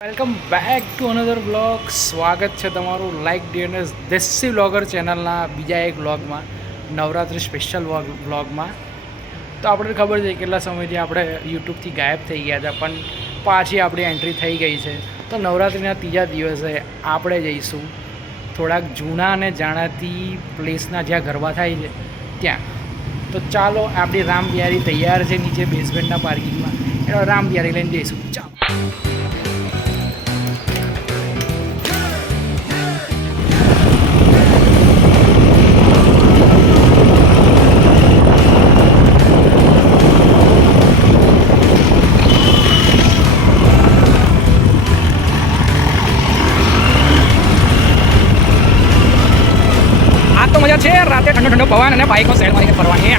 Welcome back to another vlog. સ્વાગત છે તમારું લાઈક ડીએનએસ દેશી વ્લોગર ચેનલના બીજા એક વ્લોગમાં, નવરાત્રિ સ્પેશિયલ વ્લોગમાં. તો આપણે ખબર છે કેટલા સમયથી આપણે યુટ્યુબથી ગાયબ થઈ ગયા હતા, પણ પાછી આપણી એન્ટ્રી થઈ ગઈ છે. તો નવરાત્રિના ત્રીજા દિવસે આપણે જઈશું થોડાક જૂના અને જાણીતી પ્લેસના જ્યાં ગરબા થાય છે ત્યાં. તો ચાલો, આપણી રામબિહારી તૈયાર છે નીચે બેઝમેન્ટના પાર્કિંગમાં. એનો રામબિહારી લઈને જઈશું. ચાલો. મજા છે રાતે ઠંડો ઠંડો પવન અને બાઇકમાં સેલ મારીને ફરવાની.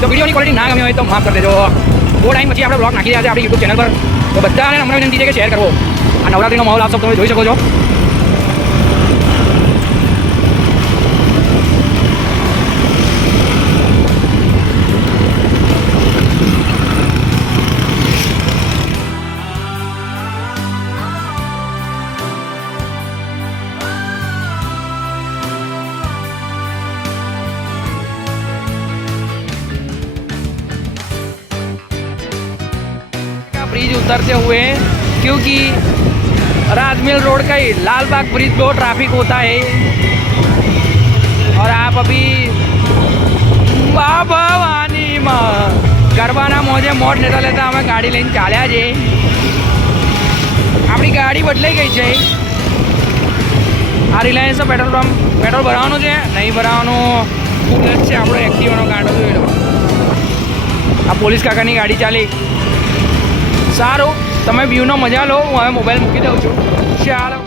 તો વિડીયોની ક્વોલિટી ના ગમી હોય તો માફ કરી દેજો. બહુ ટાઈમ પછી આપણે બ્લોગ નાખી રહ્યા છે આપણી યુટ્યુબ ચેનલ પર. તો બધાને હમણાં વિનંતી છે કે શેર કરવો. આ નવરાત્રીનો માહોલ આપ સૌ તમે જોઈ શકો છો. ब्रिज उतरते हुए, क्योंकि राजमहल रोड का ही लाल बाग ब्रिज बहुत ट्रैफिक होता है. और आप अभी भवानी में गरबाना मोजे मोड लेता लेता हमें गाड़ी लઈને ચાલ્યા છે. આપણી ગાડી બદલાઈ ગઈ છે. આ રિલાયન્સનો પેટ્રોલ ભરાવાનું છે, નહીં ભરાવાનું ખૂબ જ છે. આપણો એક્ટિવાનો ગાડો જોઈ લો. આ પોલીસ કાકાની ગાડી ચાલી. સારું, તમે વ્યૂનો મજા લો. હું હવે મોબાઈલ મૂકી દઉં છું. ચાલો.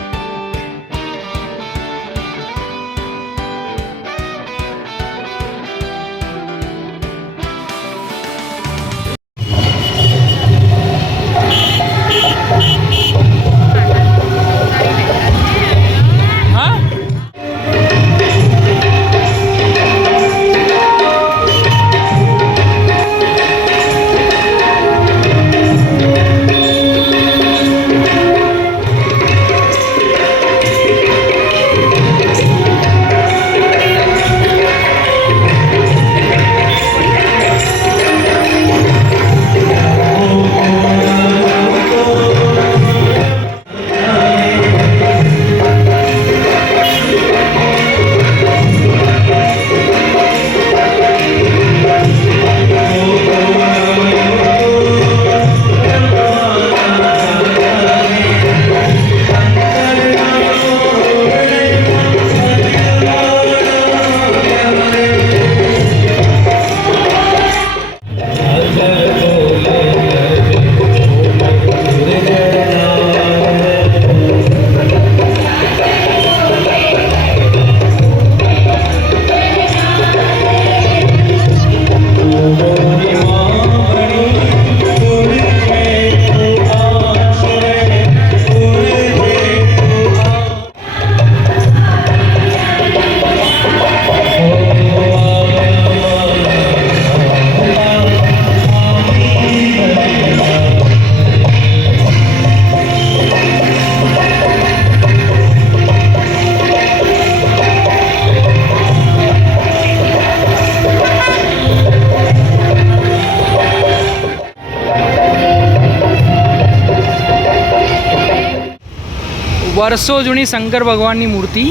વર્ષો જૂની શંકર ભગવાનની મૂર્તિ,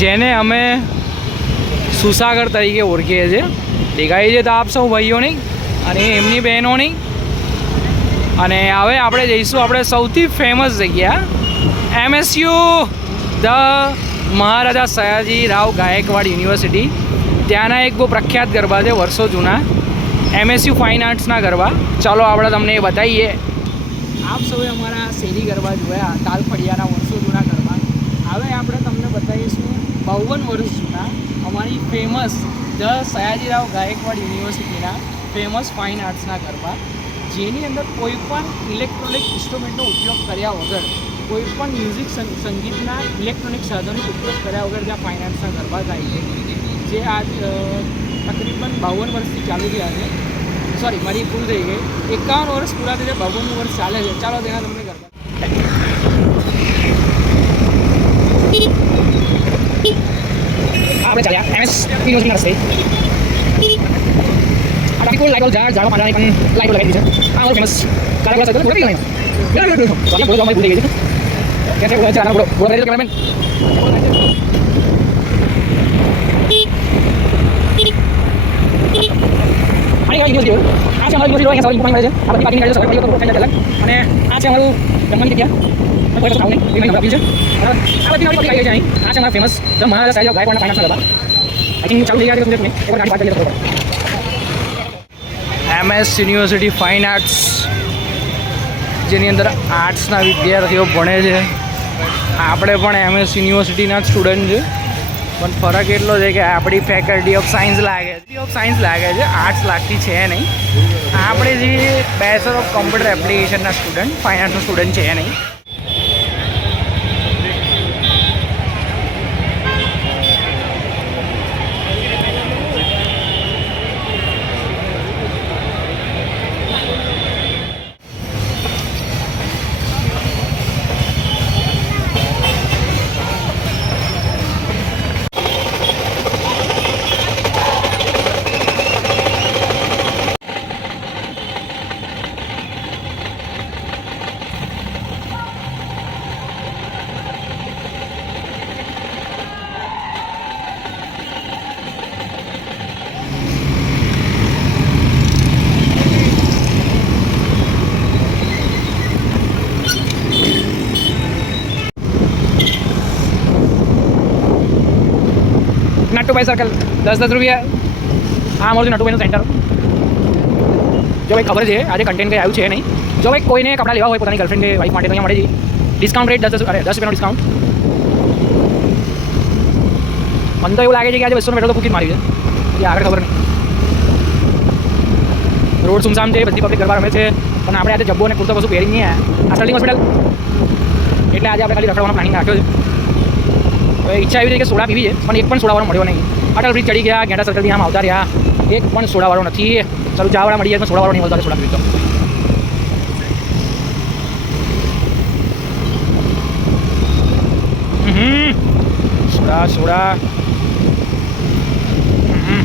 જેને અમે સુસાગર તરીકે ઓળખીએ છીએ, દેખાય છે તો આપ સૌ ભાઈઓની અને એમની બહેનોની. અને હવે આપણે જઈશું આપણે સૌથી ફેમસ જગ્યા MSU, the Maharaja Sayajirao Gaekwad university. ત્યાંના એક બહુ પ્રખ્યાત ગરબા છે વર્ષો જૂના, MSU ફાઇન આર્ટ્સના ગરબા. ચાલો આપણે તમને એ બતાવીએ. આપ સૌએ અમારા શેરી ગરબા જોયા, તાલફળિયાના વર્ષો જૂના ગરબા. હવે આપણે તમને બતાવીશું 52 વર્ષ જૂના અમારી ફેમસ ધ સયાજીરાવ ગાયકવાડ યુનિવર્સિટીના ફેમસ ફાઇન આર્ટ્સના ગરબા, જેની અંદર કોઈ પણ ઇલેક્ટ્રોનિક ઇન્સ્ટ્રુમેન્ટનો ઉપયોગ કર્યા વગર, કોઈ પણ મ્યુઝિક સંગીતના ઇલેક્ટ્રોનિક સાધનનો ઉપયોગ કર્યા વગર જ્યાં ફાઇન આર્ટ્સના ગરબા થાય છે, જે આજ તકરીબન 52 વર્ષથી ચાલુ થયા છે. સોરી મારી ભૂલ થઈ ગઈ, 51 વર્ષ પૂરા થઈ જાય, 52મું વર્ષ ચાલે છે. ચાલો તેના તમને ગરબા આપણે ચાલ્યા MS યુનિવર્સિટીના રસ્તે. આ ટ્રાફિક લાઈટ વાળું ઝાડો પાંદડાની પણ લાઈટો લગાવી દીધી છે. આ ફેમસ કાળા સર્કલ પૂરા થઈ ગયો. ભૂલી ગઈ છે. कैसे बोला चला बोलो बोलो मेरे कैमरामैन आनी गाइस न्यूज़ आज हमारा न्यूज़ है सवाल इंपॉर्टेंट है आप अपनी बाकी गाड़ी सवाल पड़ी तो चल चल અને आज हमाરું જમવાની જગ્યા मैं कोई खाऊं नहीं ये मैं अपनी है और आप अपनी गाड़ी पड़ी जाए आज हमारा famous the Maharaja size of Gaekwad finance लगा आई थिंक चालू हो गया एक बार गाड़ी बात करिए तो MS યુનિવર્સિટી ફાઇન આર્ટ્સ જેની અંદર આર્ટ્સના વિદ્યાર્થીઓ ભણે છે. આપણે પણ MS યુનિવર્સિટીના જ સ્ટુડન્ટ છે, પણ ફરક એટલો છે કે આપણી ફેકલ્ટી ઓફ સાયન્સ લાગે છે, આર્ટ્સ લાગતી છે નહીં. આપણે જે બેચલર ઓફ કોમ્પ્યુટર એપ્લિકેશનના સ્ટુડન્ટ, ફાઇનાન્સના સ્ટુડન્ટ છે નહીં. નટુભાઈ સર્કલ 10 રૂપિયા. આ અમારું નટુભાઈનું સેન્ટર. જો ભાઈ ખબર છે આજે કન્ટેન્ટ કંઈ આવ્યું છે નહીં. જો ભાઈ કોઈને કપડાં લેવા હોય પોતાની ગર્લફ્રેન્ડ કે વાઈફ માટે તો અહીંયા મળે છે ડિસ્કાઉન્ટ રેટ 10 રૂપિયાનો ડિસ્કાઉન્ટ. મને તો એવું લાગે છે કે આજે 200 બેઠો તો બુકિંગ મારી છે, એ આગળ ખબર નહીં. રોડ સુમસામ છે, બધી પબ્લિક ગરબા રમે છે, પણ આપણે આજે જબ્બો અને કુર્તો કશું પહેરી નહીં આ સ્ટર્લિંગ હોસ્પિટલ, એટલે આજે આપણે ખાલી રખડવાનો પ્લાનિંગ રાખ્યો છે. ઈચ્છા એવી રહી કે સોડા પીવી છે, પણ એક પણ સોડાવાળો મળ્યો નહીં. અટલ બ્રિજ ચડી ગયા, ગેંડા સર્કલથી આમ આવતા રહ્યા, એક પણ સોડાવાળો નથી. ચાલો ચાવાળા મળી જાય પણ સોડાવાળો નહીં મળતો સોડા પીવી તો. સોડા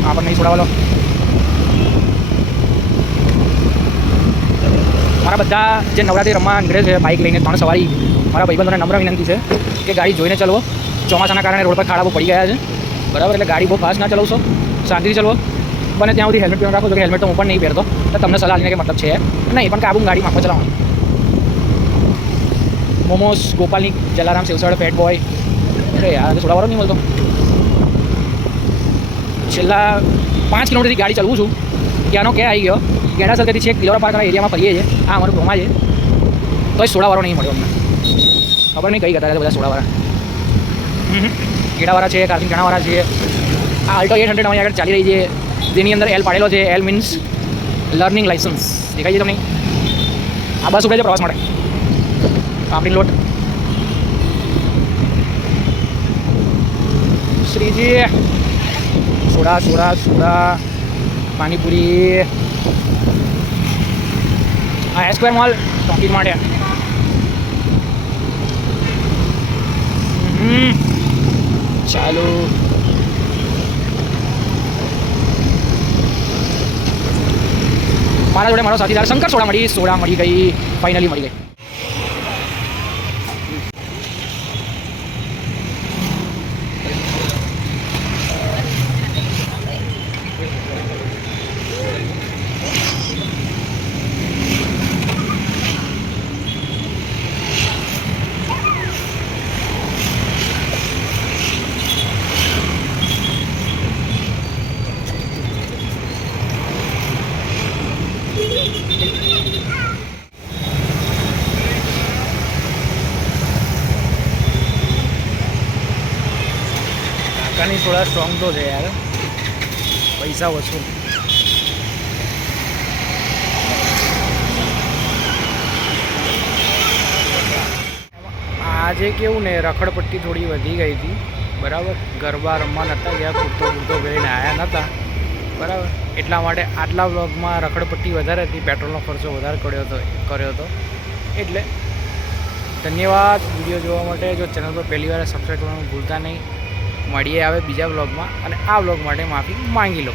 આ પણ નહીં સોડાવાળો. મારા બધા જે નવરાત્રી રમવા નીકળે છે બાઇક લઈને 3 સવારી, મારા ભાઈબંધોને નમ્ર વિનંતી છે કે ગાડી જોઈને ચલવો. ચોમાસાના કારણે રોડ પર ખાડા બહુ પડી ગયા છે, બરાબર, એટલે ગાડી બહુ ફાસ્ટ ના ચલાવશો, શાંતિથી ચલવો. બને ત્યાં સુધી હેલ્મેટ પહેરીને રાખો, જો કે હેલ્મેટ તો હું પણ નહીં પહેરતો, તો તમને સલાહ લઈને કે મતલબ છે નહીં, પણ કાબુ ગાડી માફક ચલાવવાનું. મોમોસ, ગોપાલની, જલારામ, સેવસળ, ફેટ બોય, અરે યાર સોડાવાળો નહીં મળતો. છેલ્લા 5 કિલોમીટરથી ગાડી ચલાવું છું, ત્યાંનો ક્યાં આવી ગયો, ગેંડા સર્કલથી છે કિલોરા પાર્કના એરિયામાં ફરીએ છીએ. આ અમારું પ્રોમા છે, તોય સોડાવાળો નહીં મળ્યો અમને. ખબર નહીં કઈ કરતા બધા સોડાવાળા. કેડાવાળા છે, કાર્તિક જણાવાળા છે. આ આલ્ટો 800 અમારી આગળ ચાલી રહી છે, જેની અંદર એલ પાડેલો છે. L means learning licence. દેખાય છે તમને? આ બસ ઉપડે છે પ્રવાસ માટે. પાપડી લોટ, શ્રીજી, સોડા, પાણીપુરી. આ એસ્ક્વેર મોલ ટોકીજ માટે. ચાલો મારા જોડે મારો સાથીદાર શંકર સોડા મળી ગઈ, ફાઇનલી મળી ગઈ. કાકાની થોડા સ્ટ્રોંગ તો છે યાર, પૈસા વસૂલ. આજે કેવું ને રખડપટ્ટી થોડી વધી ગઈ હતી, બરાબર. ગરબા રમવા નહોતા ગયા, કૂદતો પહેરીને આવ્યા નહોતા, બરાબર. એટલા માટે આટલા વ્લોગમાં રખડપટ્ટી વધારે હતી, પેટ્રોલનો ખર્ચો વધારે કર્યો હતો. એટલે ધન્યવાદ વિડીયો જોવા માટે. જો ચેનલ પર પહેલી વાર સબસ્ક્રાઈબ કરવાનું ભૂલતા નહીં. મળીએ આવે બીજા વ્લોગમાં, અને આ વ્લોગ માટે માફી માંગી લો.